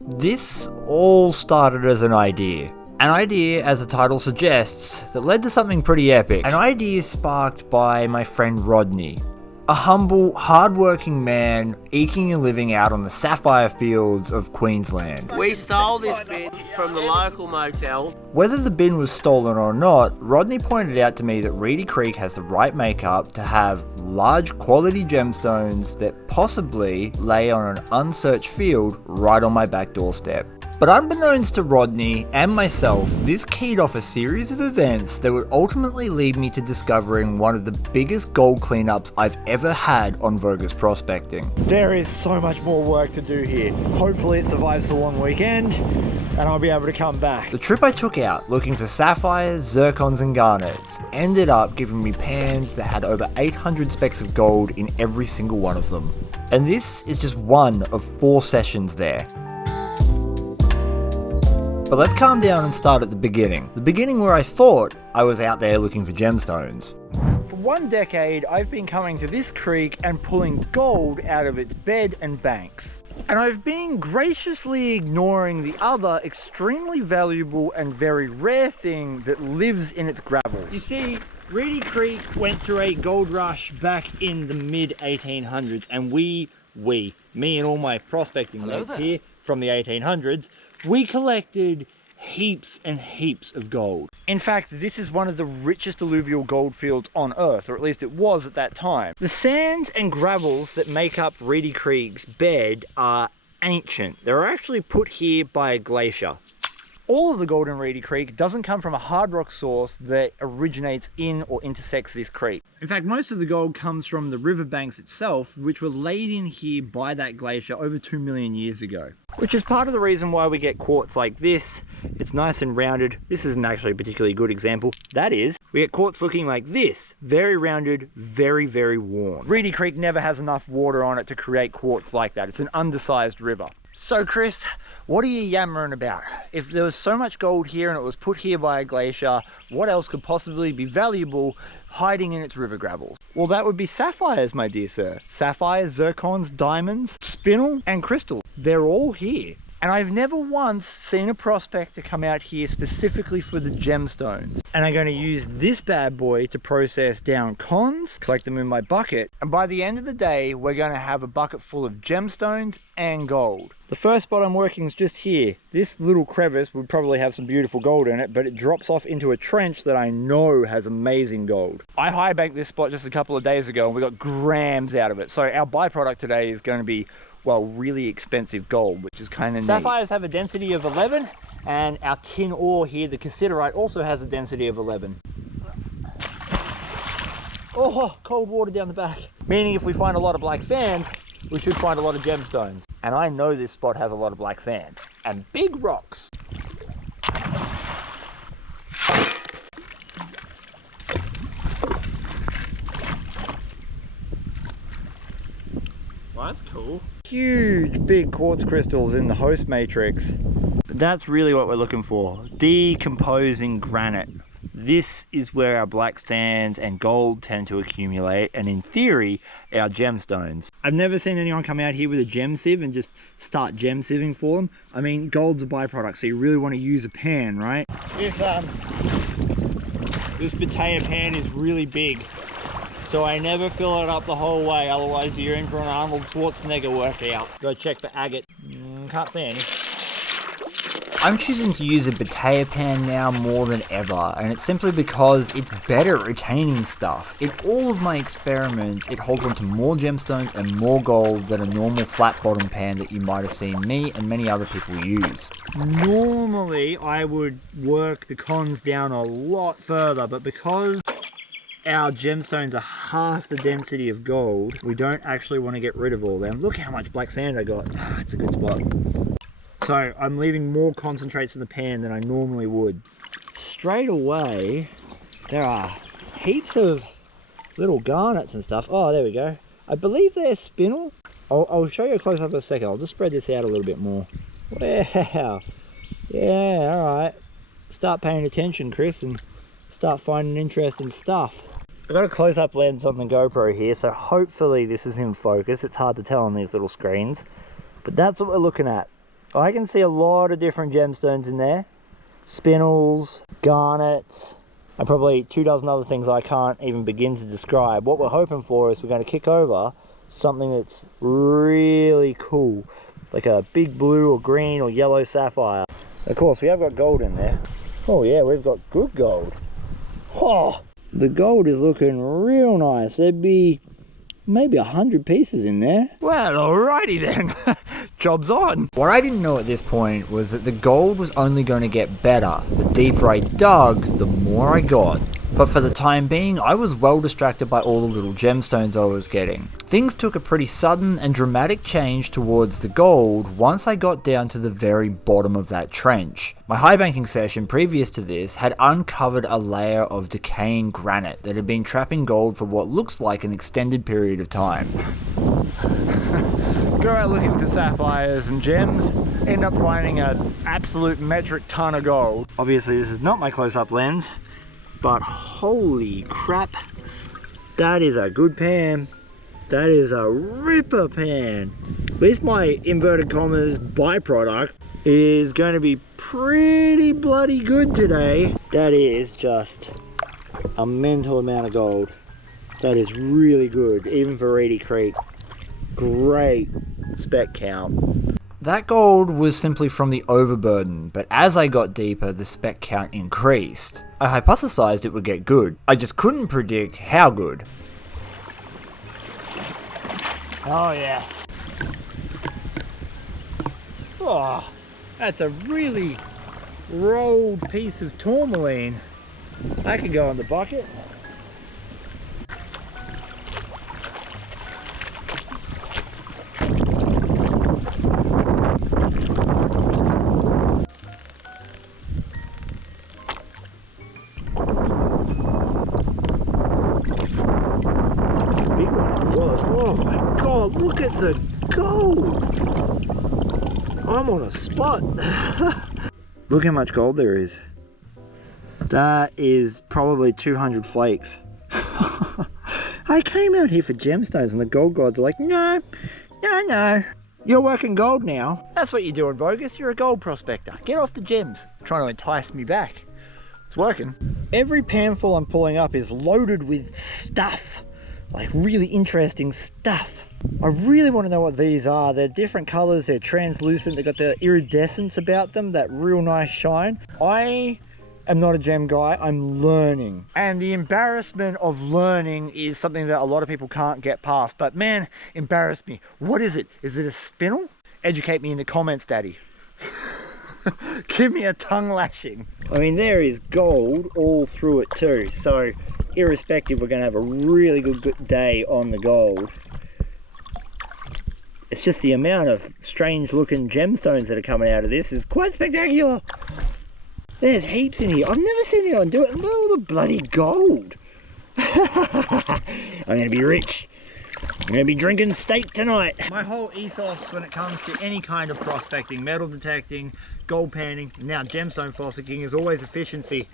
This all started as an idea. An idea, as the title suggests, that led to something pretty epic. An idea sparked by my friend Rodney. A humble, hard-working man eking a living out on the sapphire fields of Queensland. We stole this bin from the local motel. Whether the bin was stolen or not, Rodney pointed out to me that Reedy Creek has the right makeup to have large quality gemstones that possibly lay on an unsearched field right on my back doorstep. But unbeknownst to Rodney and myself, this keyed off a series of events that would ultimately lead me to discovering one of the biggest gold cleanups I've ever had on Vo-Gus prospecting. There is so much more work to do here. Hopefully it survives the long weekend and I'll be able to come back. The trip I took out looking for sapphires, zircons and garnets ended up giving me pans that had over 800 specks of gold in every single one of them. And this is just one of 4 sessions there. But let's calm down and start at the beginning. The beginning where I thought I was out there looking for gemstones. For 1 decade, I've been coming to this creek and pulling gold out of its bed and banks. And I've been graciously ignoring the other extremely valuable and very rare thing that lives in its gravels. You see, Reedy Creek went through a gold rush back in the mid-1800s, and me and all my prospecting mates here from the 1800s, we collected heaps and heaps of gold. In fact, this is one of the richest alluvial gold fields on Earth, or at least it was at that time. The sands and gravels that make up Reedy Creek's bed are ancient. They were actually put here by a glacier. All of the gold in Reedy Creek doesn't come from a hard rock source that originates in or intersects this creek. In fact, most of the gold comes from the riverbanks itself, which were laid in here by that glacier over 2 million years ago. Which is part of the reason why we get quartz like this. It's nice and rounded. This isn't actually a particularly good example. That is, we get quartz looking like this. Very rounded, very, very worn. Reedy Creek never has enough water on it to create quartz like that. It's an undersized river. So Chris, what are you yammering about? If there was so much gold here and it was put here by a glacier, what else could possibly be valuable hiding in its river gravels? Well, that would be sapphires, my dear sir. Sapphires, zircons, diamonds, spinel, and crystal. They're all here. And I've never once seen a prospector come out here specifically for the gemstones. And I'm going to use this bad boy to process down cons, collect them in my bucket, and by the end of the day, we're going to have a bucket full of gemstones and gold. The first spot I'm working is just here. This little crevice would probably have some beautiful gold in it, but it drops off into a trench that I know has amazing gold. I high banked this spot just a couple of days ago and we got grams out of it. So our byproduct today is going to be, well, really expensive gold, which is kind of neat. Sapphires have a density of 11, and our tin ore here, the cassiterite, also has a density of 11. Oh, cold water down the back. Meaning if we find a lot of black sand, we should find a lot of gemstones. And I know this spot has a lot of black sand and big rocks. Well, that's cool. Huge big quartz crystals in the host matrix. That's really what we're looking for. Decomposing granite. This is where our black sands and gold tend to accumulate, and in theory, our gemstones. I've never seen anyone come out here with a gem sieve and just start gem sieving for them. I mean, gold's a byproduct, so you really want to use a pan, right? This potato pan is really big, so I never fill it up the whole way, otherwise you're in for an Arnold Schwarzenegger workout. Go check for agate. Can't see any. I'm choosing to use a potato pan now more than ever, and it's simply because it's better at retaining stuff. In all of my experiments, it holds onto more gemstones and more gold than a normal flat bottom pan that you might have seen me and many other people use. Normally, I would work the cons down a lot further, but because our gemstones are half the density of gold, we don't actually want to get rid of all them. Look how much black sand I got. It's a good spot. So I'm leaving more concentrates in the pan than I normally would. Straight away, there are heaps of little garnets and stuff. Oh, there we go. I believe they're spinel. I'll show you a close up in a second. I'll just spread this out a little bit more. Wow. Yeah, all right. Start paying attention, Chris, and start finding interesting stuff. I've got a close-up lens on the GoPro here, so hopefully this is in focus. It's hard to tell on these little screens, but that's what we're looking at. I can see a lot of different gemstones in there. Spinels, garnets, and probably 24 other things I can't even begin to describe. What we're hoping for is we're going to kick over something that's really cool, like a big blue or green or yellow sapphire. Of course, we have got gold in there. Oh yeah, we've got good gold. Oh, the gold is looking real nice. There'd be maybe 100 pieces in there. Well, alrighty then. Job's on. What I didn't know at this point was that the gold was only going to get better. The deeper I dug, the more I got. But for the time being, I was well distracted by all the little gemstones I was getting. Things took a pretty sudden and dramatic change towards the gold once I got down to the very bottom of that trench. My high banking session previous to this had uncovered a layer of decaying granite that had been trapping gold for what looks like an extended period of time. Go out looking for sapphires and gems, end up finding an absolute metric ton of gold. Obviously this is not my close-up lens, but holy crap, that is a good pan. That is a ripper pan. At least my inverted commas byproduct is going to be pretty bloody good today. That is just a mental amount of gold. That is really good, even for Reedy Creek. Great spec count. That gold was simply from the overburden, but as I got deeper, the spec count increased. I hypothesized it would get good. I just couldn't predict how good. Oh yes. Oh, that's a really rolled piece of tourmaline. That could go in the bucket. Oh my god, look at the gold! I'm on a spot. Look how much gold there is. That is probably 200 flakes. I came out here for gemstones and the gold gods are like, no, you're working gold now. That's what you're doing, Vo-Gus. You're a gold prospector. Get off the gems. Trying to entice me back. It's working. Every panful I'm pulling up is loaded with stuff. Like really interesting stuff. I really want to know what these are. They're different colors, they're translucent, they've got the iridescence about them, that real nice shine. I am not a gem guy, I'm learning. And the embarrassment of learning is something that a lot of people can't get past. But man, embarrass me. What is it? Is it a spinel? Educate me in the comments, Daddy. Give me a tongue lashing. I mean, there is gold all through it too. So irrespective, we're going to have a really good day on the gold. It's just the amount of strange looking gemstones that are coming out of this is quite spectacular. There's heaps in here. I've never seen anyone do it. And look at all the bloody gold. I'm going to be rich. I'm going to be drinking steak tonight. My whole ethos when it comes to any kind of prospecting, metal detecting, gold panning, now gemstone fossicking is always efficiency.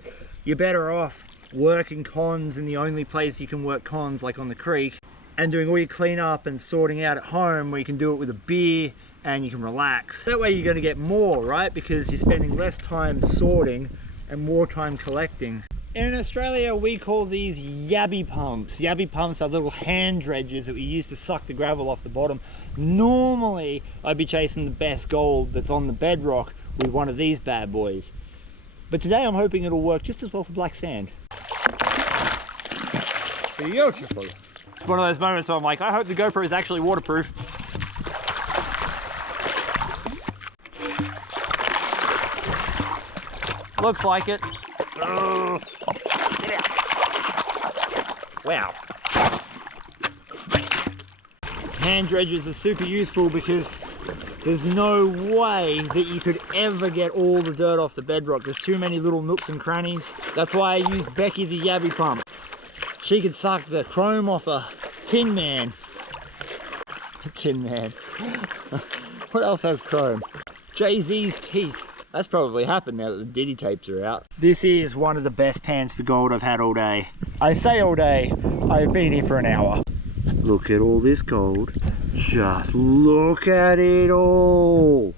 You're better off working cons in the only place you can work cons, like on the creek, and doing all your cleanup and sorting out at home where you can do it with a beer and you can relax. That way you're going to get more, right? Because you're spending less time sorting and more time collecting. In Australia, we call these yabby pumps. Yabby pumps are little hand dredges that we use to suck the gravel off the bottom. Normally, I'd be chasing the best gold that's on the bedrock with one of these bad boys. But today I'm hoping it'll work just as well for black sand. Beautiful. It's one of those moments where I'm like, I hope the GoPro is actually waterproof. Looks like it. Wow. Hand dredgers are super useful because there's no way that you could ever get all the dirt off the bedrock. There's too many little nooks and crannies. That's why I use Becky the Yabby pump. She could suck the chrome off a Tin Man. A Tin Man. What else has chrome? Jay-Z's teeth. That's probably happened now that the Diddy tapes are out. This is one of the best pans for gold I've had all day. I say all day, I've been here for an hour. Look at all this gold. Just look at it all.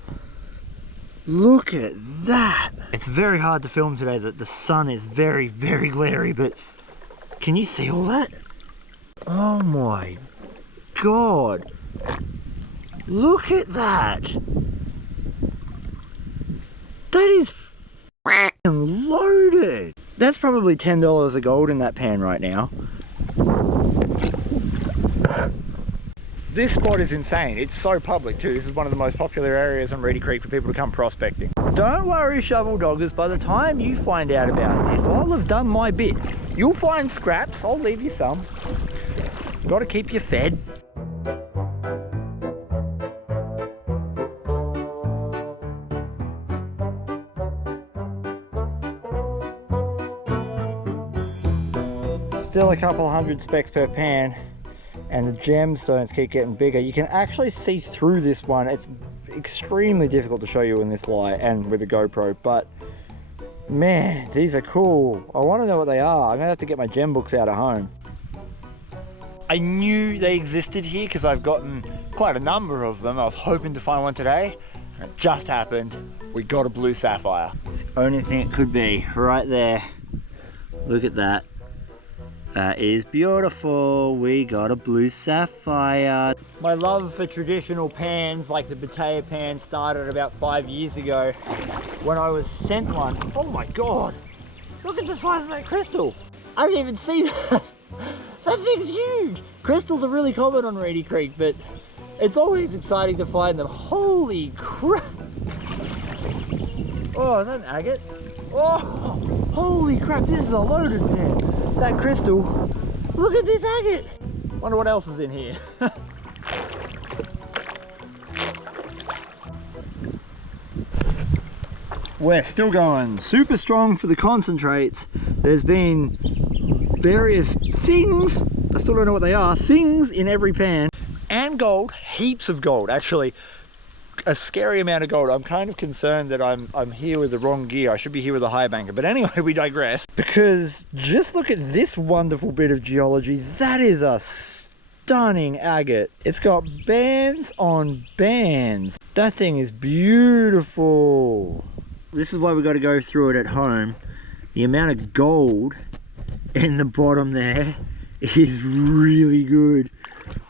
Look at that. It's very hard to film today that the sun is very, very glary, but can you see all that? Oh my God. Look at that. That is f***ing loaded. That's probably $10 of gold in that pan right now. This spot is insane. It's so public too. This is one of the most popular areas on Reedy Creek for people to come prospecting. Don't worry, shovel doggers, by the time you find out about this, I'll have done my bit. You'll find scraps, I'll leave you some. Gotta keep you fed. Still a couple hundred specks per pan, and the gemstones keep getting bigger. You can actually see through this one. It's extremely difficult to show you in this light and with a GoPro, but man, these are cool. I want to know what they are. I'm gonna have to get my gem books out at home. I knew they existed here because I've gotten quite a number of them. I was hoping to find one today, and it just happened. We got a blue sapphire. It's the only thing it could be, right there. Look at that. That is beautiful. We got a blue sapphire. My love for traditional pans like the Batea pan started about 5 years ago when I was sent one. Oh my God, look at the size of that crystal. I didn't even see that. That thing's huge. Crystals are really common on Reedy Creek, but it's always exciting to find them. Holy crap. Oh, is that an agate? Oh, holy crap, this is a loaded pan. That crystal, look at this agate. Wonder what else is in here. We're still going super strong for the concentrates. There's been various things, I still don't know what they are, things in every pan. And gold, heaps of gold, actually. A scary amount of gold. I'm kind of concerned that I'm here with the wrong gear. I should be here with a high banker. But anyway, we digress. Because just look at this wonderful bit of geology. That is a stunning agate. It's got bands on bands. That thing is beautiful. This is why we got to go through it at home. The amount of gold in the bottom there is really good.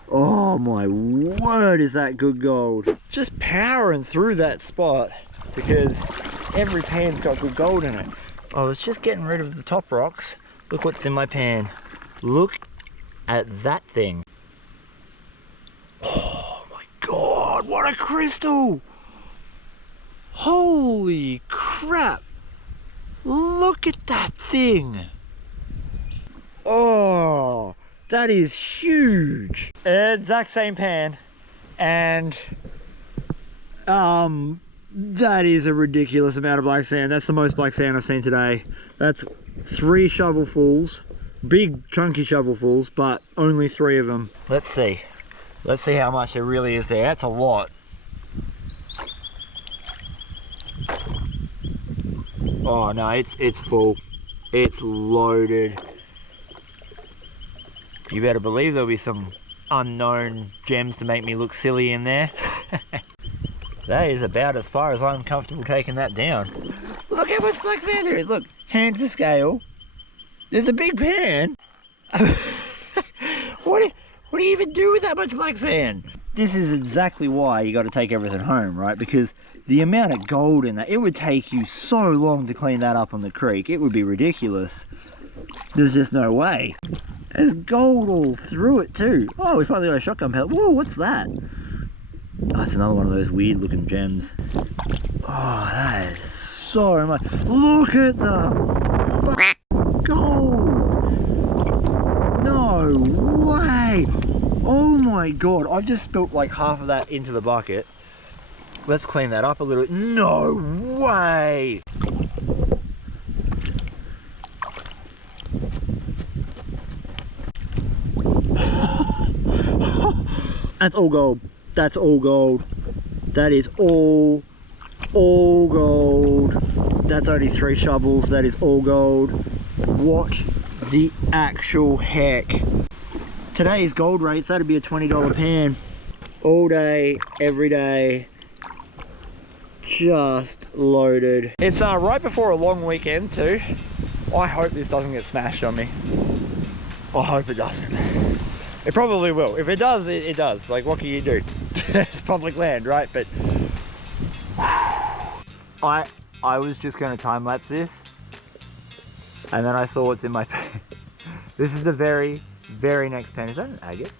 Oh my word, is that good gold. Just powering through that spot because every pan's got good gold in it. I was just getting rid of the top rocks. Look what's in my pan. Look at that thing. Oh my God, what a crystal. Holy crap. Look at that thing. Oh. That is huge. Exact same pan, and that is a ridiculous amount of black sand. That's the most black sand I've seen today. That's 3 shovelfuls, big chunky shovelfuls, but only 3 of them. Let's see how much there really is there. That's a lot. Oh no, it's full. It's loaded. You better believe there'll be some unknown gems to make me look silly in there. That is about as far as I'm comfortable taking that down. Look how much black sand there is. Look, hand for scale. There's a big pan. What do you even do with that much black sand? This is exactly why you got to take everything home, right? Because the amount of gold in that, it would take you so long to clean that up on the creek. It would be ridiculous. There's just no way. There's gold all through it too. Oh, we finally got a shotgun pellet. Whoa, what's that? Oh, it's another one of those weird looking gems. Oh, that is so much. Look at the gold. No way. Oh my God, I've just spilt like half of that into the bucket. Let's clean that up a little bit. No way. That's all gold. That's all gold. That is all gold. That's only 3 shovels. That is all gold. What the actual heck? Today's gold rates, that'd be a $20 pan. All day, every day. just loaded. It's right before a long weekend too. I hope this doesn't get smashed on me. I hope it doesn't. It probably will. If it does, it does. Like, what can you do? It's public land, right? But I was just going to time lapse this, and then I saw what's in my pen. This is the very next pen. Is that an agate?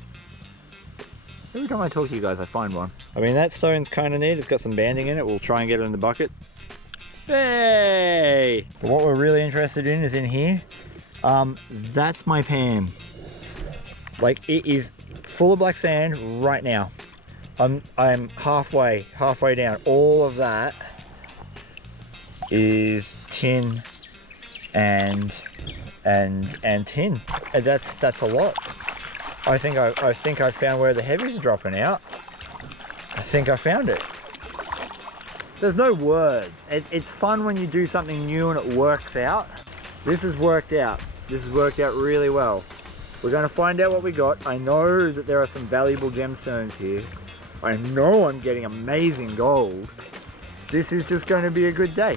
Every time I talk to you guys, I find one. I mean, that stone's kind of neat. It's got some banding in it. We'll try and get it in the bucket. Hey! But what we're really interested in is in here. That's my pan. Like, it is full of black sand right now. I'm halfway down. All of that is tin and tin. And that's a lot. I think I found where the heavies are dropping out. I think I found it. There's no words. It's fun when you do something new and it works out. This has worked out. This has worked out really well. We're going to find out what we got. I know that there are some valuable gemstones here. I know I'm getting amazing gold. This is just going to be a good day.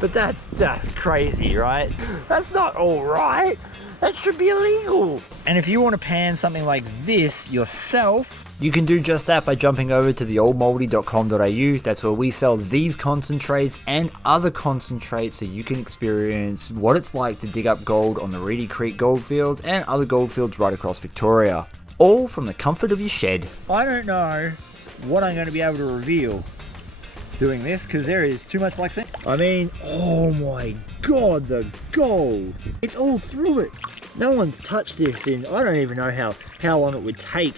But that's just crazy, right? That's not all right. That should be illegal. And if you want to pan something like this yourself, you can do just that by jumping over to theoldmoldy.com.au. That's where we sell these concentrates and other concentrates so you can experience what it's like to dig up gold on the Reedy Creek goldfields and other goldfields right across Victoria. All from the comfort of your shed. I don't know what I'm going to be able to reveal doing this because there is too much black sand. I mean, oh my god, the gold. It's all through it. No one's touched this in, I don't even know how long it would take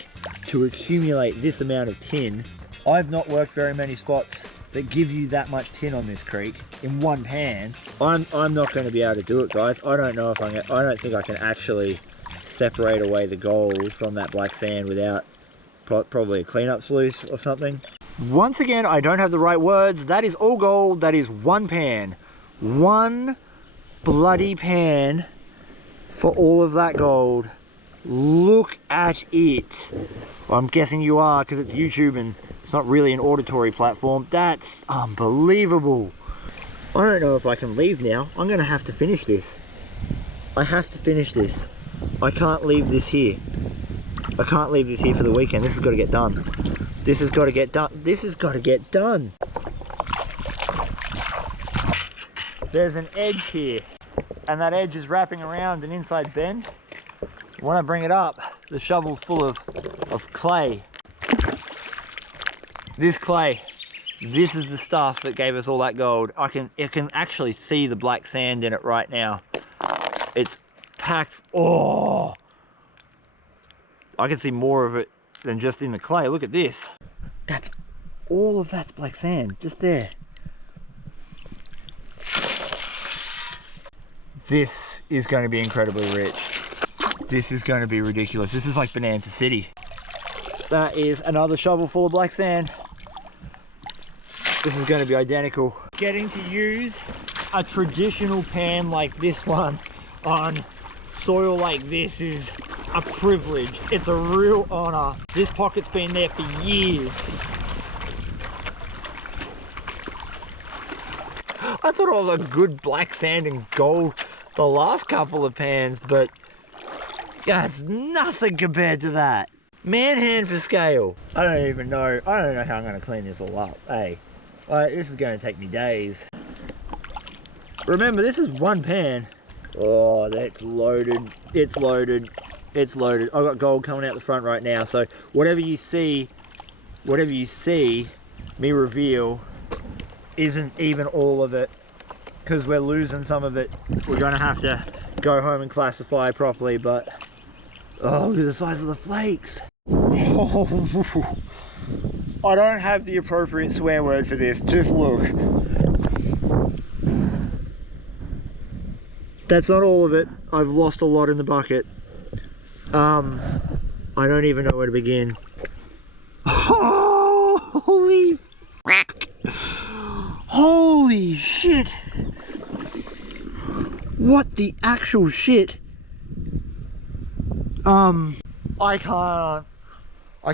to accumulate this amount of tin. I've not worked very many spots that give you that much tin on this creek in one pan. I'm not going to be able to do it, guys. I don't know if I don't think I can actually separate away the gold from that black sand without probably a cleanup sluice or something. Once again, I don't have the right words. That is all gold. That is one pan. One bloody pan for all of that gold. Look at it. Well, I'm guessing you are because it's YouTube and it's not really an auditory platform. That's unbelievable. I don't know if I can leave now. I'm going to have to finish this. I have to finish this. I can't leave this here. I can't leave this here for the weekend. This has got to get done. This has got to get done. This has got to get done. There's an edge here, and that edge is wrapping around an inside bend. When I bring it up, the shovel's full of clay. This clay, this is the stuff that gave us all that gold. I can actually see the black sand in it right now. It's packed. Oh, I can see more of it than just in the clay. Look at this. That's all of that's black sand just there. This is going to be incredibly rich. This is going to be ridiculous. This is like Bonanza City. That is another shovel full of black sand. This is going to be identical. Getting to use a traditional pan like this one on soil like this is a privilege. It's a real honor. This pocket's been there for years. I thought all the good black sand and gold the last couple of pans, but yeah, it's nothing compared to that. Man hand for scale. I don't even know. I don't know how I'm going to clean this all up. Hey, this is going to take me days. Remember, this is one pan. Oh, that's loaded. It's loaded. It's loaded. I've got gold coming out the front right now. So whatever you see me reveal isn't even all of it, because we're losing some of it. We're going to have to go home and classify properly, but oh, look at the size of the flakes. Oh, I don't have the appropriate swear word for this. Just look. That's not all of it. I've lost a lot in the bucket. I don't even know where to begin. Oh, holy fuck. Holy shit. What the actual shit? I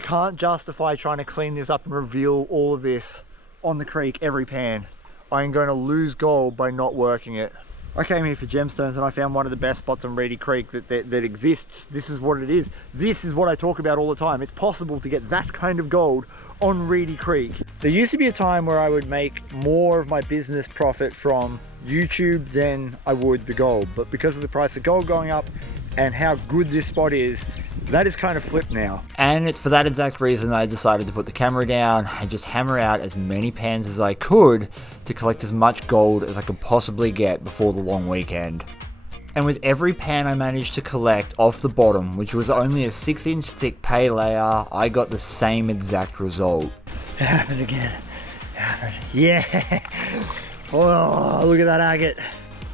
can't justify trying to clean this up and reveal all of this on the creek every pan. I'm going to lose gold by not working it. I came here for gemstones and I found one of the best spots on Reedy Creek that exists. This is what it is. This is what I talk about all the time. It's possible to get that kind of gold on Reedy Creek. There used to be a time where I would make more of my business profit from YouTube than I would the gold, but because of the price of gold going up and how good this spot is, that is kind of flipped now. And it's for that exact reason I decided to put the camera down and just hammer out as many pans as I could to collect as much gold as I could possibly get before the long weekend. And with every pan I managed to collect off the bottom, which was only a 6-inch thick pay layer, I got the same exact result. It happened again. It happened. Yeah! Oh, look at that agate.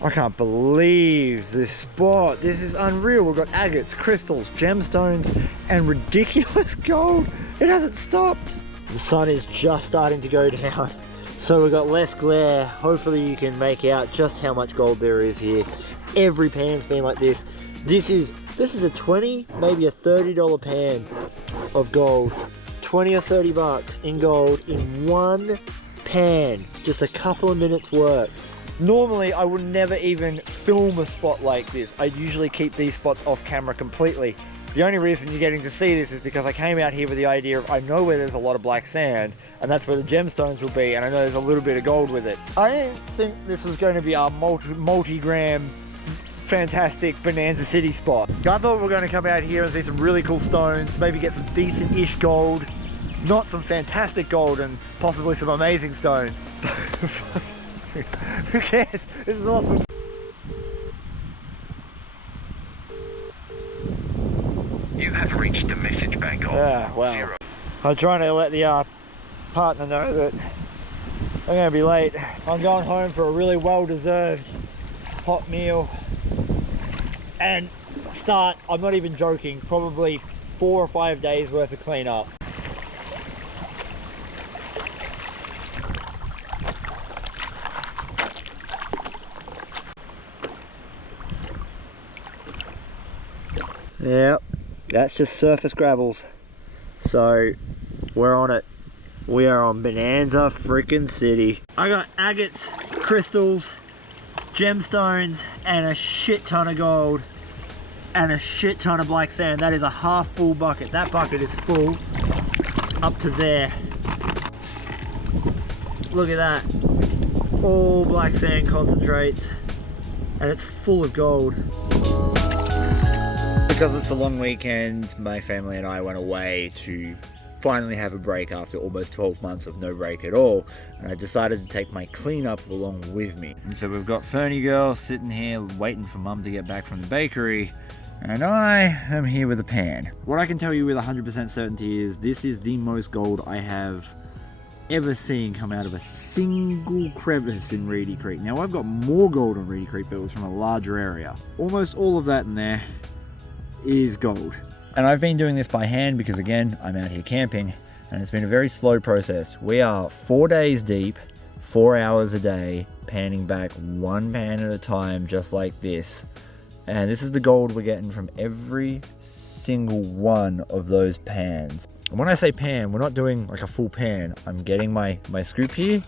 I can't believe this spot. This is unreal. We've got agates, crystals, gemstones, and ridiculous gold. It hasn't stopped. The sun is just starting to go down, so we've got less glare. Hopefully you can make out just how much gold there is here. Every pan's been like this. This is a 20, maybe a $30 pan of gold. 20 or 30 bucks in gold in one pan. Just a couple of minutes work. Normally I would never even film a spot like this. I'd usually keep these spots off camera completely. The only reason you're getting to see this is because I came out here with the idea of I know where there's a lot of black sand and that's where the gemstones will be, and I know there's a little bit of gold with it. I didn't think this was going to be our multi-gram fantastic Bonanza City spot. I thought we were going to come out here and see some really cool stones, maybe get some decent-ish gold, not some fantastic gold and possibly some amazing stones. Who cares? This is awesome. You have reached the message bank of well, 0. I'm trying to let the partner know that I'm going to be late. I'm going home for a really well-deserved hot meal and start, I'm not even joking, probably 4 or 5 days worth of cleanup. Yep, that's just surface gravels. So we're on it. We are on Bonanza freaking City. I got agates, crystals, gemstones, and a shit ton of gold, and a shit ton of black sand. That is a half full bucket. That bucket is full up to there. Look at that. All black sand concentrates, and it's full of gold. Because it's a long weekend, my family and I went away to finally have a break after almost 12 months of no break at all, and I decided to take my cleanup along with me. And so we've got Fernie girl sitting here waiting for mum to get back from the bakery, and I am here with a pan. What I can tell you with 100% certainty is this is the most gold I have ever seen come out of a single crevice in Reedy Creek. Now I've got more gold on Reedy Creek, but it was from a larger area. Almost all of that in there is gold. And I've been doing this by hand because again, I'm out here camping and it's been a very slow process. We are 4 days deep, 4 hours a day, panning back one pan at a time, just like this. And this is the gold we're getting from every single one of those pans. And when I say pan, we're not doing like a full pan. I'm getting my scoop here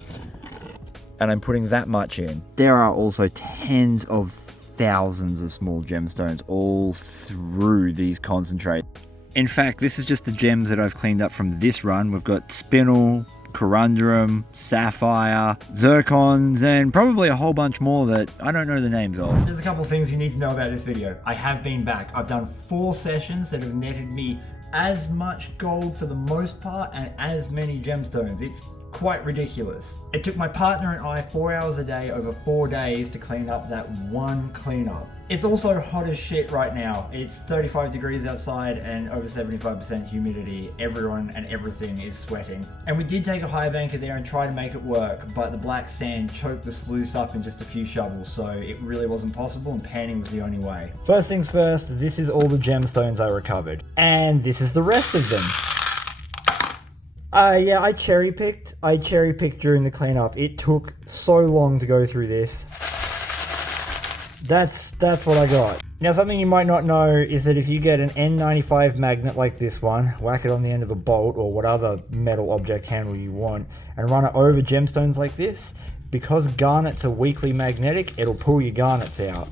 and I'm putting that much in. There are also tens of thousands of small gemstones all through these concentrates. In fact, this is just the gems that I've cleaned up from this run. We've got spinel, corundum, sapphire, zircons, and probably a whole bunch more that I don't know the names of. There's a couple of things you need to know about this video. I have been back. I've done 4 sessions that have netted me as much gold for the most part and as many gemstones. It's quite ridiculous. It took my partner and I 4 hours a day over 4 days to clean up that one cleanup. It's also hot as shit right now. It's 35 degrees outside and over 75% humidity. Everyone and everything is sweating. And we did take a high banker there and try to make it work, but the black sand choked the sluice up in just a few shovels, so it really wasn't possible and panning was the only way. First things first, this is all the gemstones I recovered. And this is the rest of them. Yeah, I cherry picked during the cleanup. It took so long to go through this. That's what I got. Now, something you might not know is that if you get an N95 magnet like this one, whack it on the end of a bolt or what other metal object handle you want, and run it over gemstones like this, because garnets are weakly magnetic, it'll pull your garnets out.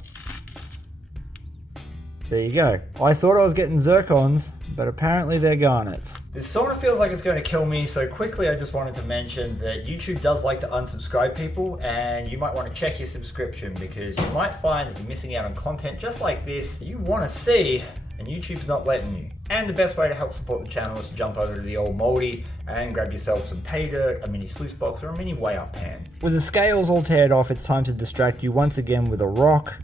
There you go. I thought I was getting zircons, but apparently they're garnets. This sort of feels like it's going to kill me, so quickly I just wanted to mention that YouTube does like to unsubscribe people, and you might want to check your subscription because you might find that you're missing out on content just like this that you want to see, and YouTube's not letting you. And the best way to help support the channel is to jump over to the old moldy and grab yourself some pay dirt, a mini sluice box, or a mini weigh up pan. With the scales all teared off, it's time to distract you once again with a rock.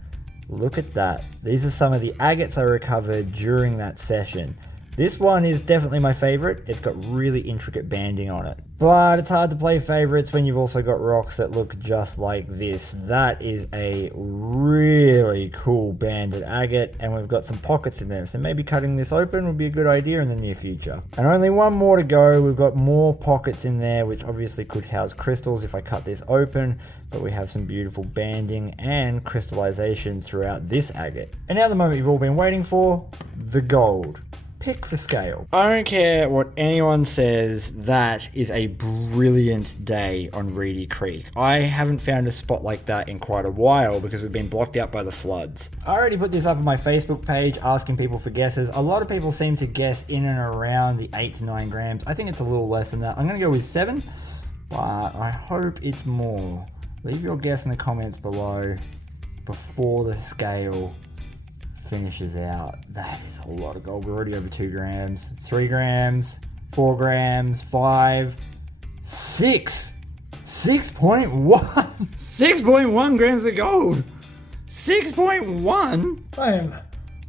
Look at that. These are some of the agates I recovered during that session. This one is definitely my favorite. It's got really intricate banding on it. But it's hard to play favorites when you've also got rocks that look just like this. That is a really cool banded agate, and we've got some pockets in there. So maybe cutting this open would be a good idea in the near future. And only one more to go. We've got more pockets in there, which obviously could house crystals if I cut this open. But we have some beautiful banding and crystallization throughout this agate. And now the moment you've all been waiting for, the gold. Pick the scale. I don't care what anyone says, that is a brilliant day on Reedy Creek. I haven't found a spot like that in quite a while because we've been blocked out by the floods. I already put this up on my Facebook page asking people for guesses. A lot of people seem to guess in and around the 8 to 9 grams. I think it's a little less than that. I'm going to go with 7, but I hope it's more. Leave your guess in the comments below before the scale finishes out. That is a lot of gold. We're already over 2 grams, 3 grams, 4 grams, 5, 6, 6.1, 6.1 grams of gold, 6.1. I am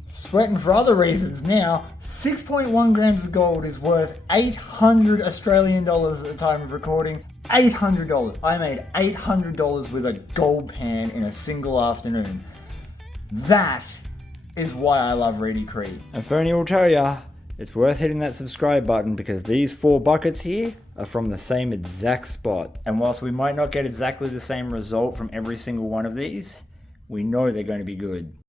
sweating for other reasons now. 6.1 grams of gold is worth 800 Australian dollars at the time of recording. $800. I made $800 with a gold pan in a single afternoon. That is why I love Reedy Creek. And Fernie will tell ya, it's worth hitting that subscribe button because these 4 buckets here are from the same exact spot. And whilst we might not get exactly the same result from every single one of these, we know they're going to be good.